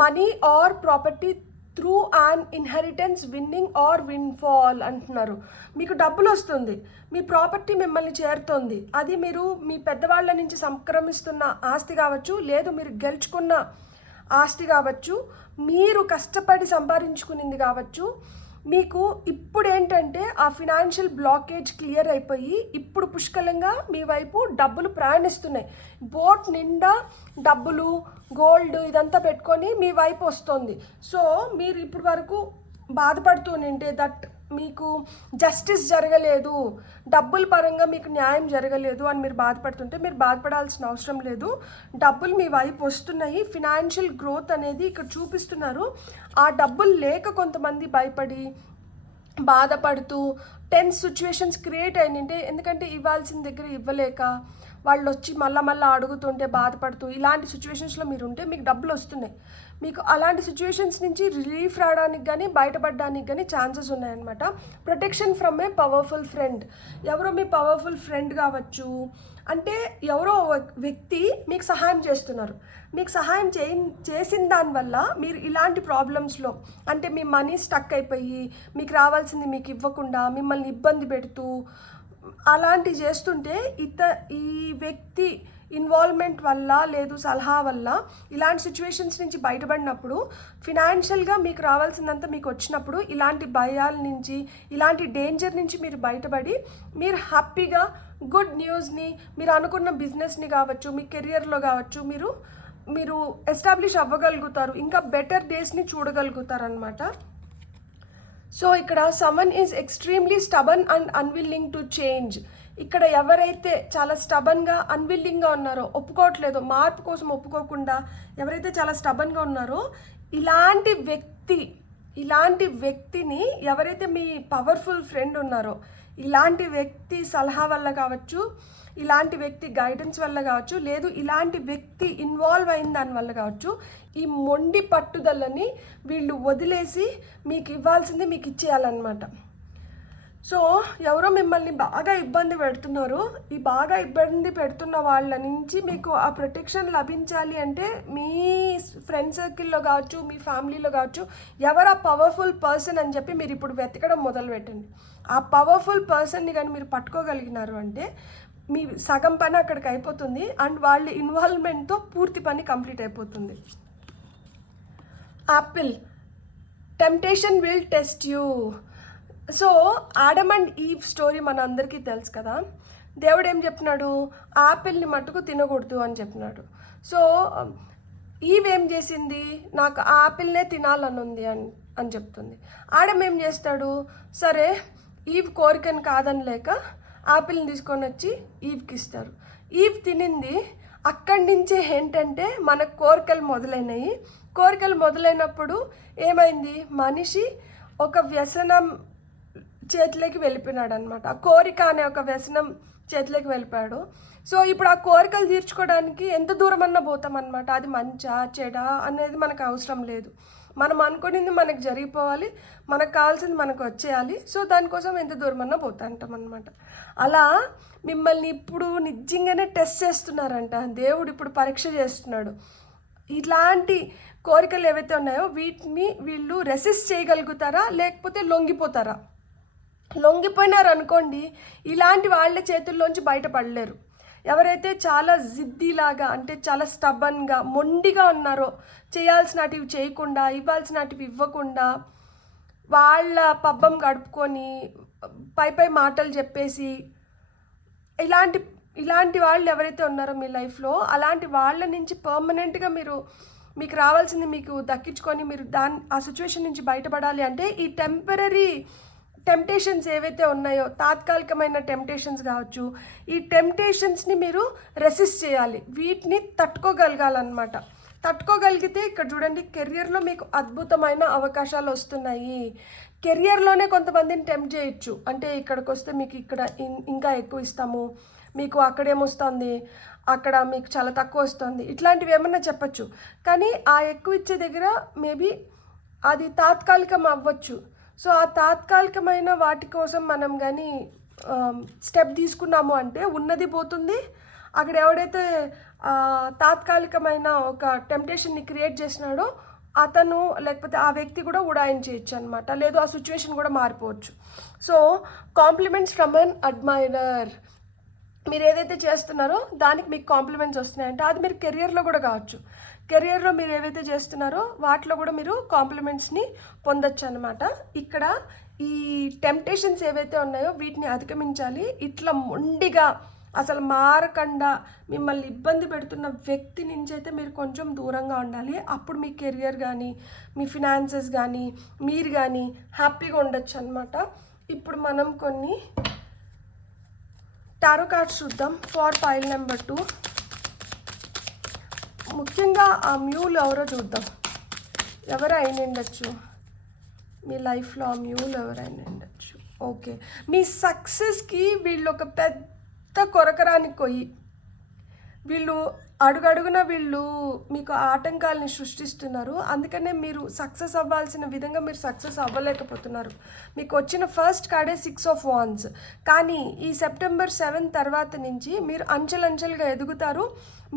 money or property through an inheritance winning or windfall అంటున్నారు. మీకు డబ్బులు వస్తుంది, మీ ప్రాపర్టీ మిమ్మల్ని చేరుతుంది. అది మీరు మీ పెద్దవాళ్ళ నుంచి సంక్రమిస్తున్న ఆస్తి కావచ్చు, లేదు మీరు గెలుచుకున్న ఆస్తి కావచ్చు, మీరు కష్టపడి సంపాదించుకునింది కావచ్చు. మీకు ఇప్పుడు ఏంటంటే ఆ ఫినాన్షియల్ బ్లాకేజ్ క్లియర్ అయిపోయి ఇప్పుడు పుష్కలంగా మీ వైపు డబ్బులు ప్రయాణిస్తున్నాయి. బోట్ నిండా డబ్బులు, గోల్డ్ ఇదంతా పెట్టుకొని మీ వైపు వస్తుంది. సో మీరు ఇప్పుడు వరకు బాధపడుతూనింటే దట్ మీకు జస్టిస్ జరగలేదు, డబ్బుల పరంగా మీకు న్యాయం జరగలేదు అని మీరు బాధపడుతుంటే మీరు బాధపడాల్సిన అవసరం లేదు. డబ్బులు మీ వైపు వస్తున్నాయి. ఫినాన్షియల్ గ్రోత్ అనేది ఇక్కడ చూపిస్తున్నారు. ఆ డబ్బులు లేక కొంతమంది భయపడి బాధపడుతూ టెన్స్ సిచ్యువేషన్స్ క్రియేట్ అయినంటే, ఎందుకంటే ఇవ్వాల్సిన దగ్గర ఇవ్వలేక వాళ్ళు వచ్చి మళ్ళీ అడుగుతుంటే బాధపడుతూ ఇలాంటి సిచ్యువేషన్స్లో మీరు ఉంటే మీకు డబ్బులు వస్తున్నాయి. మీకు అలాంటి సిచ్యువేషన్స్ నుంచి రిలీఫ్ రావడానికి కానీ బయటపడడానికి కానీ ఛాన్సెస్ ఉన్నాయన్నమాట. Protection from a powerful friend. ఎవరో మీ పవర్ఫుల్ ఫ్రెండ్ కావచ్చు, అంటే ఎవరో వ్యక్తి మీకు సహాయం చేస్తున్నారు. మీకు సహాయం చేసిన దానివల్ల మీరు ఇలాంటి ప్రాబ్లమ్స్లో, అంటే మీ మనీ స్టక్ అయిపోయి మీకు రావాల్సింది మీకు ఇవ్వకుండా మిమ్మల్ని ఇబ్బంది పెడుతూ అలాంటివి చేస్తుంటే ఈ వ్యక్తి ఇన్వాల్వ్మెంట్ వల్ల లేదు సలహా వల్ల ఇలాంటి సిచ్యువేషన్స్ నుంచి బయటపడినప్పుడు ఫినాన్షియల్గా మీకు రావాల్సిందంతా మీకు వచ్చినప్పుడు ఇలాంటి భయాల నుంచి ఇలాంటి డేంజర్ నుంచి మీరు బయటపడి మీరు హ్యాపీగా గుడ్ న్యూస్ని, మీరు అనుకున్న బిజినెస్ని కావచ్చు, మీ కెరియర్లో కావచ్చు, మీరు ఎస్టాబ్లిష్ అవ్వగలుగుతారు. ఇంకా బెటర్ డేస్ని చూడగలుగుతారు అనమాట. సో ఇక్కడ someone is extremely stubborn and unwilling to change. ఇక్కడ ఎవరైతే చాలా స్టబన్గా అన్విల్లింగ్గా ఉన్నారో, ఒప్పుకోవట్లేదో, మార్పు కోసం ఒప్పుకోకుండా ఎవరైతే చాలా స్టబన్గా ఉన్నారో ఇలాంటి వ్యక్తిని ఎవరైతే మీ పవర్ఫుల్ ఫ్రెండ్ ఉన్నారో ఇలాంటి వ్యక్తి సలహా వల్ల కావచ్చు, ఇలాంటి వ్యక్తి గైడెన్స్ వల్ల కావచ్చు, లేదు ఇలాంటి వ్యక్తి ఇన్వాల్వ్ అయిన దాని వల్ల కావచ్చు, ఈ మొండి పట్టుదలని వీళ్ళు వదిలేసి మీకు ఇవ్వాల్సింది మీకు ఇచ్చేయాలన్నమాట. సో ఎవరో మిమ్మల్ని బాగా ఇబ్బంది పెడుతున్నారు. ఈ బాగా ఇబ్బంది పెడుతున్న వాళ్ళ నుంచి మీకు ఆ ప్రొటెక్షన్ లభించాలి అంటే మీ ఫ్రెండ్ సర్కిల్లో కావచ్చు, మీ ఫ్యామిలీలో కావచ్చు, ఎవరు ఆ పవర్ఫుల్ పర్సన్ అని చెప్పి మీరు ఇప్పుడు వెతకడం మొదలుపెట్టండి. ఆ పవర్ఫుల్ పర్సన్ని కానీ మీరు పట్టుకోగలిగినారు అంటే మీ సగం పని అక్కడికి అయిపోతుంది అండ్ వాళ్ళ ఇన్వాల్వ్మెంట్తో పూర్తి పని కంప్లీట్ అయిపోతుంది. Apple, temptation will test you. So Adam and Eve story మన అందరికీ తెలుసు కదా. దేవుడు ఏం చెప్పినాడు, యాపిల్ని మట్టుకు తినకూడదు అని చెప్పినాడు. సో ఈవ్ ఏం చేసింది, నాకు యాపిల్నే తినాలని ఉంది అని చెప్తుంది. ఆడమ్ ఏం చేస్తాడు, సరే ఈవ్ కోరికను కాదని లేక యాపిల్ని తీసుకొని వచ్చి ఈవ్కి ఇస్తారు. ఈవ్ తినింది. అక్కడి నుంచే ఏంటంటే మనకు కోరికలు మొదలైనవి. కోరికలు మొదలైనప్పుడు ఏమైంది, మనిషి ఒక వ్యసనం చేతిలోకి వెళ్ళిపోయినాడు అనమాట. ఆ కోరిక అనే ఒక వ్యసనం చేతిలోకి వెళ్ళిపోయాడు. సో ఇప్పుడు ఆ కోరికలు తీర్చుకోవడానికి ఎంత దూరం అన్నా పోతాం అనమాట. అది మంచా చెడా అనేది మనకు అవసరం లేదు. మనం అనుకునేది మనకు జరిగిపోవాలి, మనకు కావాల్సింది మనకు వచ్చేయాలి. సో దానికోసం ఎంత దూరం అన్నా పోతా అంటాం అనమాట. అలా మిమ్మల్ని ఇప్పుడు నిజంగానే టెస్ట్ చేస్తున్నారంట. దేవుడు ఇప్పుడు పరీక్ష చేస్తున్నాడు. ఇలాంటి కోరికలు ఏవైతే ఉన్నాయో వీటిని వీళ్ళు రెసిస్ట్ చేయగలుగుతారా లేకపోతే లొంగిపోతారా. లొంగిపోయినారు అనుకోండి, ఇలాంటి వాళ్ళ చేతుల్లోంచి బయటపడలేరు. ఎవరైతే చాలా జిద్దిలాగా, అంటే చాలా స్టబన్గా మొండిగా ఉన్నారో, చేయాల్సినటివి చేయకుండా, ఇవ్వాల్సినటివి ఇవ్వకుండా, వాళ్ళ పబ్బం గడుపుకొని పై మాటలు చెప్పేసి ఇలాంటి వాళ్ళు ఎవరైతే ఉన్నారో మీ లైఫ్లో, అలాంటి వాళ్ళ నుంచి పర్మనెంట్గా మీకు రావాల్సింది మీకు దక్కించుకొని మీరు ఆ సిచ్యువేషన్ నుంచి బయటపడాలి అంటే ఈ టెంపరరీ టెంప్టేషన్స్ ఏవైతే ఉన్నాయో, తాత్కాలికమైన టెంప్టేషన్స్ కావచ్చు, ఈ టెంప్టేషన్స్ని మీరు రెసిస్ట్ చేయాలి, వీటిని తట్టుకోగలగాలన్నమాట. తట్టుకోగలిగితే ఇక్కడ చూడండి, కెరియర్లో మీకు అద్భుతమైన అవకాశాలు వస్తున్నాయి. కెరియర్లోనే కొంతమందిని టెంప్ట్ చేయొచ్చు. అంటే ఇక్కడికి వస్తే మీకు ఇక్కడ ఇంకా ఎక్కువ ఇస్తాము, మీకు అక్కడేమొస్తుంది, అక్కడ మీకు చాలా తక్కువ వస్తుంది, ఇట్లాంటివి ఏమన్నా చెప్పచ్చు. కానీ ఆ ఎక్కువ ఇచ్చే దగ్గర మేబీ అది తాత్కాలికం అవ్వచ్చు. సో ఆ తాత్కాలికమైన వాటి కోసం మనం కానీ స్టెప్ తీసుకున్నాము అంటే ఉన్నది పోతుంది. అక్కడ ఎవడైతే తాత్కాలికమైన ఒక టెంప్టేషన్ని క్రియేట్ చేసినాడో అతను లేకపోతే ఆ వ్యక్తి కూడా ఉడాయించేయచ్చు అనమాట. లేదు ఆ సిచ్యువేషన్ కూడా మారిపోవచ్చు. So compliments from an admirer. మీరు ఏదైతే చేస్తున్నారో దానికి మీకు కాంప్లిమెంట్స్ వస్తున్నాయంటే అది మీరు కెరియర్లో కూడా కావచ్చు. కెరియర్లో మీరు ఏవైతే చేస్తున్నారో వాటిలో కూడా మీరు కాంప్లిమెంట్స్ని పొందొచ్చు అనమాట. ఇక్కడ ఈ టెంప్టేషన్స్ ఏవైతే ఉన్నాయో వీటిని అధిగమించాలి. ఇట్లా మొండిగా అసలు మారకుండా మిమ్మల్ని ఇబ్బంది పెడుతున్న వ్యక్తి నుంచి అయితే మీరు కొంచెం దూరంగా ఉండాలి. అప్పుడు మీ కెరియర్ కానీ మీ ఫినాన్సెస్ కానీ మీరు కానీ హ్యాపీగా ఉండొచ్చు అనమాట. ఇప్పుడు మనం కొన్ని టారో కార్డ్స్ చూద్దాం ఫార్ పైల్ నెంబర్ 2. ముఖ్యంగా ఆ మ్యూల్ ఎవరో చూద్దాం. ఎవరు అయిన ఉండొచ్చు మీ లైఫ్లో, ఆ మ్యూల్ ఎవరైనా ఉండొచ్చు. ఓకే, మీ సక్సెస్కి వీళ్ళు ఒక పెద్ద కొరకరాని కొయ్యి. వీళ్ళు అడుగడుగున వీళ్ళు మీకు ఆటంకాలని సృష్టిస్తున్నారు. అందుకనే మీరు సక్సెస్ అవ్వాల్సిన విధంగా మీరు సక్సెస్ అవ్వలేకపోతున్నారు. మీకు వచ్చిన ఫస్ట్ కార్డే 6 ఆఫ్ వాండ్స్. కానీ ఈ సెప్టెంబర్ 7 తర్వాత నుంచి మీరు అంచెలంచెలుగా ఎదుగుతారు.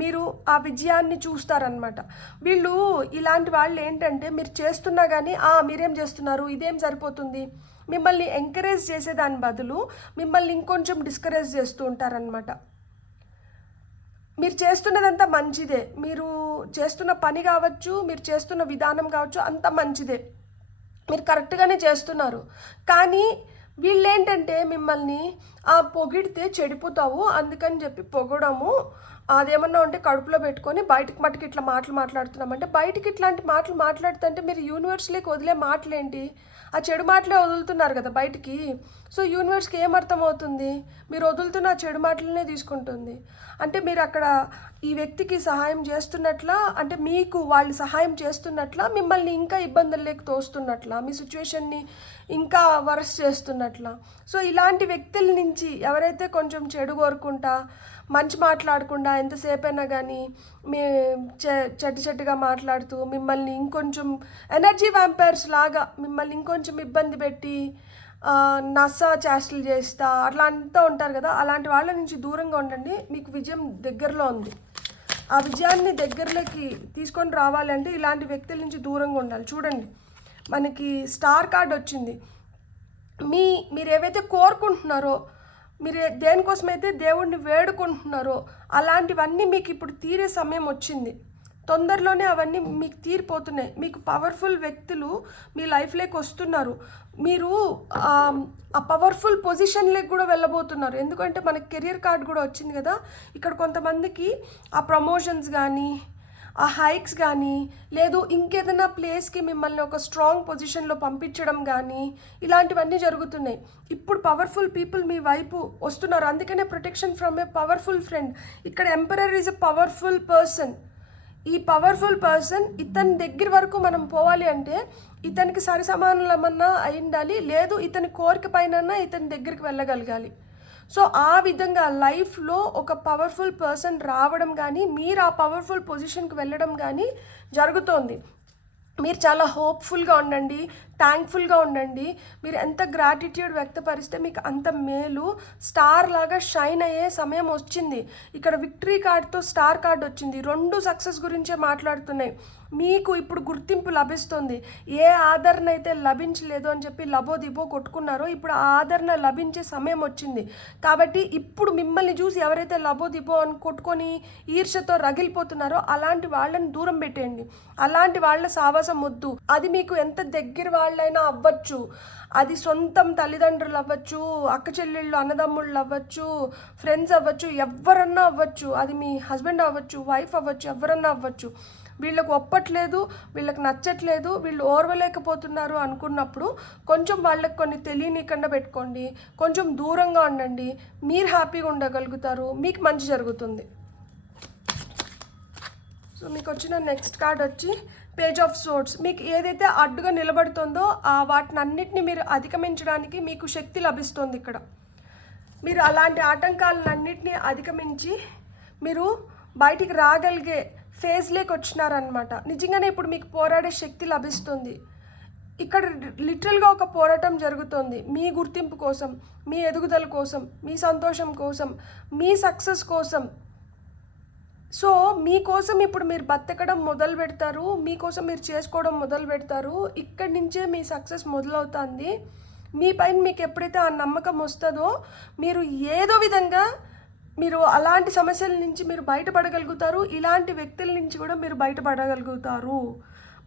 మీరు ఆ విజయాన్ని చూస్తారనమాట. వీళ్ళు ఇలాంటి వాళ్ళు ఏంటంటే మీరు చేస్తున్నా కానీ మీరేం చేస్తున్నారు, ఇదేం సరిపోతుంది, మిమ్మల్ని ఎంకరేజ్ చేసేదాని బదులు మిమ్మల్ని ఇంకొంచెం డిస్కరేజ్ చేస్తూ ఉంటారనమాట. మీరు చేస్తున్నదంతా మంచిదే, మీరు చేస్తున్న పని కావచ్చు, మీరు చేస్తున్న విధానం కావచ్చు, అంత మంచిదే, మీరు కరెక్ట్గానే చేస్తున్నారు. కానీ వీళ్ళేంటంటే మిమ్మల్ని పొగిడితే చెడిపోతావు అందుకని చెప్పి పొగడము, అదేమన్నా ఉంటే కడుపులో పెట్టుకొని బయటకు మట్టుకు ఇట్లా మాటలు మాట్లాడుతున్నామంటే, బయటికి ఇట్లాంటి మాటలు మాట్లాడుతుంటే మీరు యూనివర్స్లోకి వదిలే మాటలేంటి, ఆ చెడు మాటలే వదులుతున్నారు కదా బయటికి. సో యూనివర్స్కి ఏమర్థమవుతుంది, మీరు వదులుతున్న ఆ చెడు మాటలనే తీసుకుంటుంది. అంటే మీరు అక్కడ ఈ వ్యక్తికి సహాయం చేస్తున్నట్లా, అంటే మీకు వాళ్ళు సహాయం చేస్తున్నట్లా, మిమ్మల్ని ఇంకా ఇబ్బందుల్లోకి తోస్తున్నట్లా, మీ సిచ్యువేషన్ని ఇంకా వరస్ చేస్తున్నట్లా. సో ఇలాంటి వ్యక్తుల నుంచి ఎవరైతే కొంచెం చెడు కోరుకుంటా మంచి మాట్లాడకుండా ఎంతసేపైనా కానీ మీ చెట్టుగా మాట్లాడుతూ మిమ్మల్ని ఇంకొంచెం ఎనర్జీ వ్యాంపైర్స్ లాగా మిమ్మల్ని ఇంకొంచెం ఇబ్బంది పెట్టి నసా చేష్టలు చేస్తా అట్లా అంతా ఉంటారు కదా, అలాంటి వాళ్ళ నుంచి దూరంగా ఉండండి. మీకు విజయం దగ్గరలో ఉంది. ఆ విజయాన్ని దగ్గరలోకి తీసుకొని రావాలంటే ఇలాంటి వ్యక్తుల నుంచి దూరంగా ఉండాలి. చూడండి, మనకి స్టార్ కార్డ్ వచ్చింది. మీరు ఏవైతే కోరుకుంటున్నారో, మీరు దేనికోసమైతే దేవుడిని వేడుకుంటున్నారో అలాంటివన్నీ మీకు ఇప్పుడు తీరే సమయం వచ్చింది. తొందరలోనే అవన్నీ మీకు తీరిపోతున్నాయి. మీకు పవర్ఫుల్ వ్యక్తులు మీ లైఫ్లోకి వస్తున్నారు. మీరు ఆ పవర్ఫుల్ పొజిషన్లోకి కూడా వెళ్ళబోతున్నారు. ఎందుకంటే మనకి కెరియర్ కార్డ్ కూడా వచ్చింది కదా, ఇక్కడ కొంతమందికి ఆ ప్రమోషన్స్ కానీ ఆ హైక్స్ కానీ లేదు ఇంకేదైనా ప్లేస్కి మిమ్మల్ని ఒక స్ట్రాంగ్ పొజిషన్లో పంపించడం కానీ ఇలాంటివన్నీ జరుగుతున్నాయి. ఇప్పుడు పవర్ఫుల్ పీపుల్ మీ వైపు వస్తున్నారు. అందుకనే protection from a powerful friend. ఇక్కడ emperor is a powerful person. ఈ పవర్ఫుల్ పర్సన్ ఇతని దగ్గర వరకు మనం పోవాలి అంటే ఇతనికి సరిసమానమన్నా అయి ఉండాలి, లేదు ఇతని కోరిక పైన ఇతని దగ్గరికి వెళ్ళగలగాలి. సో ఆ విధంగా లైఫ్లో ఒక పవర్ఫుల్ పర్సన్ రావడం కానీ మీరు ఆ పవర్ఫుల్ పొజిషన్కి వెళ్ళడం కానీ జరుగుతోంది. మీరు చాలా హోప్ఫుల్గా ఉండండి, థ్యాంక్ఫుల్గా ఉండండి. మీరు ఎంత గ్రాటిట్యూడ్ వ్యక్తపరిస్తే మీకు అంత మేలు. స్టార్ లాగా షైన్ అయ్యే సమయం వచ్చింది. ఇక్కడ విక్టరీ కార్డ్తో స్టార్ కార్డ్ వచ్చింది. 2 సక్సెస్ గురించే మాట్లాడుతున్నాయి. మీకు ఇప్పుడు గుర్తింపు లభిస్తుంది. ఏ ఆదరణ అయితే లభించలేదు అని చెప్పి లబోదిబో కొట్టుకున్నారో ఇప్పుడు ఆ ఆదరణ లభించే సమయం వచ్చింది. కాబట్టి ఇప్పుడు మిమ్మల్ని చూసి ఎవరైతే లబోదిబో అని కొట్టుకొని ఈర్ష్యతో రగిలిపోతున్నారో అలాంటి వాళ్ళని దూరం పెట్టేయండి. అలాంటి వాళ్ళ సావాసం వద్దు. అది మీకు ఎంత దగ్గర వాళ్ళైనా అవ్వచ్చు, అది సొంతం తల్లిదండ్రులు అవ్వచ్చు, అక్క చెల్లెళ్ళు అన్నదమ్ముళ్ళు అవ్వచ్చు, ఫ్రెండ్స్ అవ్వచ్చు, ఎవరన్నా అవ్వచ్చు, అది మీ హస్బెండ్ అవ్వచ్చు, వైఫ్ అవ్వచ్చు, ఎవరన్నా అవ్వచ్చు. వీళ్ళకు ఒప్పట్లేదు, వీళ్ళకి నచ్చట్లేదు, వీళ్ళు ఓర్వలేకపోతున్నారు అనుకున్నప్పుడు కొంచెం వాళ్ళకి కొన్ని తెలియనీకుండా పెట్టుకోండి, కొంచెం దూరంగా ఉండండి. మీరు హ్యాపీగా ఉండగలుగుతారు, మీకు మంచి జరుగుతుంది. సో మీకు వచ్చిన నెక్స్ట్ కార్డ్ వచ్చి పేజ్ ఆఫ్ సోర్డ్స్. మీకు ఏదైతే అడ్డుగా నిలబడుతుందో వాటిని అన్నిటిని మీరు అధిగమించడానికి మీకు శక్తి లభిస్తుంది. ఇక్కడ మీరు అలాంటి ఆటంకాలన్నింటినీ అధిగమించి మీరు బయటికి రాగలిగే ఫేజ్లోకి వచ్చినారనమాట. నిజంగానే ఇప్పుడు మీకు పోరాడే శక్తి లభిస్తుంది. ఇక్కడ లిటరల్గా ఒక పోరాటం జరుగుతుంది మీ గుర్తింపు కోసం, మీ ఎదుగుదల కోసం, మీ సంతోషం కోసం, మీ సక్సెస్ కోసం. సో మీకోసం ఇప్పుడు మీరు బతకడం మొదలు పెడతారు, మీకోసం మీరు చేసుకోవడం మొదలు పెడతారు. ఇక్కడి నుంచే మీ సక్సెస్ మొదలవుతుంది. మీ పైన మీకు ఎప్పుడైతే ఆ నమ్మకం వస్తుందో మీరు ఏదో విధంగా మీరు అలాంటి సమస్యల నుంచి మీరు బయటపడగలుగుతారు. ఇలాంటి వ్యక్తుల నుంచి కూడా మీరు బయటపడగలుగుతారు.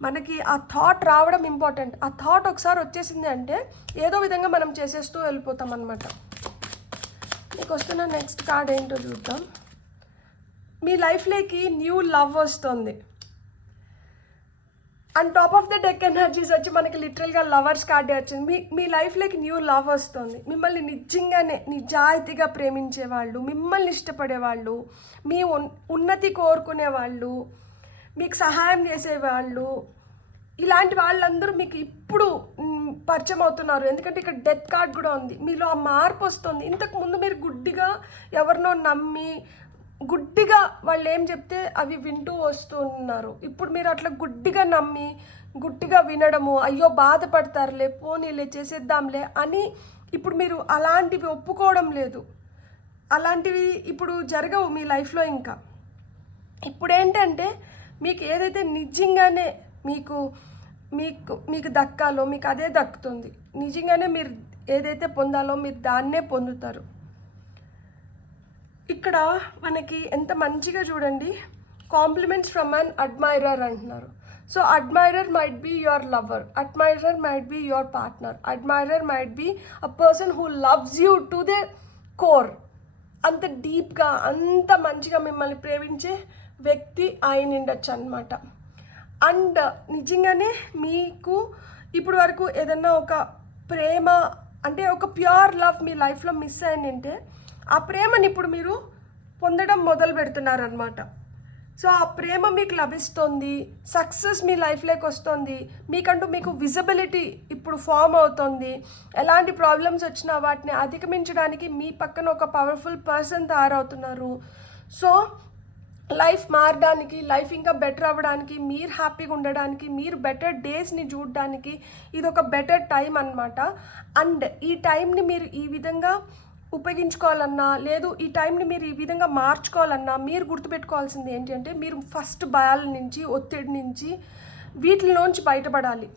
మనకి ఆ థాట్ రావడం ఇంపార్టెంట్. ఆ థాట్ ఒకసారి వచ్చేసింది అంటే ఏదో విధంగా మనం చేసేస్తూ వెళ్ళిపోతాం అన్నమాట. మీకు వస్తున్న నెక్స్ట్ కార్డ్ ఏంటో చూద్దాం. మీ లైఫ్లోకి న్యూ లవ్ వస్తుంది. And top of the deck energies వచ్చి మనకి లిటరల్గా లవర్స్ కార్డే వచ్చింది. మీ లైఫ్లోకి న్యూ లవ్ వస్తుంది. మిమ్మల్ని నిజంగానే నిజాయితీగా ప్రేమించేవాళ్ళు, మిమ్మల్ని ఇష్టపడేవాళ్ళు, మీ ఉన్నతి కోరుకునేవాళ్ళు, మీకు సహాయం చేసేవాళ్ళు, ఇలాంటి వాళ్ళందరూ మీకు ఇప్పుడు పరిచయం అవుతున్నారు. ఎందుకంటే ఇక్కడ డెత్ కార్డ్ కూడా ఉంది. మీలో ఆ మార్పు వస్తుంది. ఇంతకుముందు మీరు గుడ్డిగా ఎవరినో నమ్మి గుడ్డిగా వాళ్ళు ఏం చెప్తే అవి వింటూ వస్తున్నారు. ఇప్పుడు మీరు అట్లా గుడ్డిగా నమ్మి గుడ్డిగా వినడము, అయ్యో బాధపడతారులే, పోనీలే చేసేద్దాంలే అని ఇప్పుడు మీరు అలాంటివి ఒప్పుకోవడం లేదు. అలాంటివి ఇప్పుడు జరగవు మీ లైఫ్లో. ఇంకా ఇప్పుడు ఏంటంటే మీకు ఏదైతే నిజంగానే మీకు దక్కాలో మీకు అదే దక్కుతుంది. నిజంగానే మీరు ఏదైతే పొందాలో మీరు దాన్నే పొందుతారు. ఇక్కడ మనకి ఎంత మంచిగా చూడండి, కాంప్లిమెంట్స్ ఫ్రమ్ అన్ అడ్మైరర్ అంటున్నారు. So admirer might be your lover, admirer might be your partner, admirer might be a person who loves you to the core. అంత డీప్గా అంత మంచిగా మిమ్మల్ని ప్రేమించే వ్యక్తి ఆయన ఉండొచ్చు అనమాట. అండ్ నిజంగానే మీకు ఇప్పుడు వరకు ఏదన్నా ఒక ప్రేమ అంటే ఒక ప్యూర్ లవ్ మీ లైఫ్లో మిస్ అయిందంటే ఆ ప్రేమని ఇప్పుడు మీరు పొందడం మొదలు పెడుతున్నారనమాట. సో ఆ ప్రేమ మీకు లభిస్తుంది, సక్సెస్ మీ లైఫ్లోకి వస్తుంది, మీకంటూ మీకు విజిబిలిటీ ఇప్పుడు ఫామ్ అవుతుంది. ఎలాంటి ప్రాబ్లమ్స్ వచ్చినా వాటిని అధిగమించడానికి మీ పక్కన ఒక పవర్ఫుల్ పర్సన్ తయారవుతున్నారు. సో లైఫ్ మారడానికి, లైఫ్ ఇంకా బెటర్ అవ్వడానికి, మీరు హ్యాపీగా ఉండడానికి, మీరు బెటర్ డేస్ని చూడడానికి ఇది ఒక బెటర్ టైం అన్నమాట. అండ్ ఈ టైంని మీరు ఈ విధంగా ఉపయోగించుకోవాలన్నా లేదు ఈ టైంని మీరు ఈ విధంగా మార్చుకోవాలన్నా మీరు గుర్తుపెట్టుకోవాల్సింది ఏంటంటే మీరు ఫస్ట్ భయాల నుంచి, ఒత్తిడి నుంచి, వీటిలోంచి బయటపడాలి.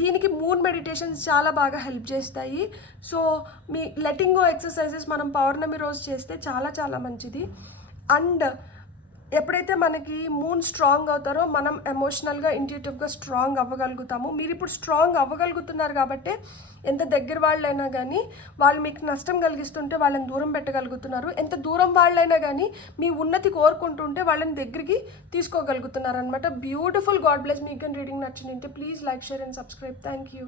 దీనికి మూన్ మెడిటేషన్స్ చాలా బాగా హెల్ప్ చేస్తాయి. సో మీ లెటింగ్ గో ఎక్సర్సైజెస్ మనం పౌర్ణమి రోజు చేస్తే చాలా చాలా మంచిది. అండ్ ఎప్పుడైతే మనకి మూన్ స్ట్రాంగ్ అవుతారో మనం ఎమోషనల్గా ఇంట్యూటివ్గా స్ట్రాంగ్ అవ్వగలుగుతాము. మీరు ఇప్పుడు స్ట్రాంగ్ అవ్వగలుగుతున్నారు కాబట్టి ఎంత దగ్గర వాళ్ళైనా కానీ వాళ్ళు మీకు నష్టం కలిగిస్తుంటే వాళ్ళని దూరం పెట్టగలుగుతున్నారు. ఎంత దూరం వాళ్ళైనా కానీ మీ ఉన్నతి కోరుకుంటుంటే వాళ్ళని దగ్గరికి తీసుకోగలుగుతున్నారు అనమాట. బ్యూటిఫుల్. God bless. మీకు రీడింగ్ నచ్చిందంటే please like, share and subscribe. Thank you.